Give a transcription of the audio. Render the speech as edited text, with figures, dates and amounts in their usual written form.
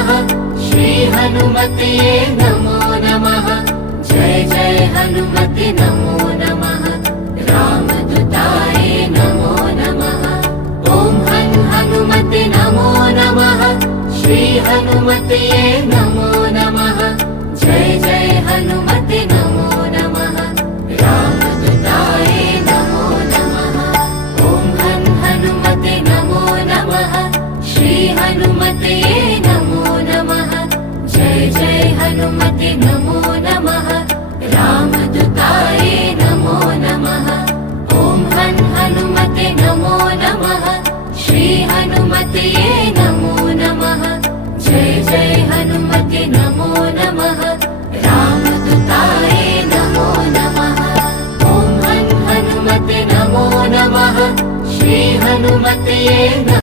नमः श्री हनुमते नमो नमः जय जय हनुमते नमो नमः रामदूताय नमो नमः ॐ हनुमते नमो नमः श्री हनुमते नमो नमः जय जय हनुमते नमो नमः रामदूताय नमो नमः ॐ हनुमते नमो नमः श्री हनुमते नमो नमः जय जय हनुमते नमो नमः रामदूताय नमो नमः ॐ हनुमते नमो नमः श्री हनुमते नमो नमः जय जय हनुमते नमो नमः रामदूताय नमो नमः ॐ हनुमते नमो नमः श्री हनुमते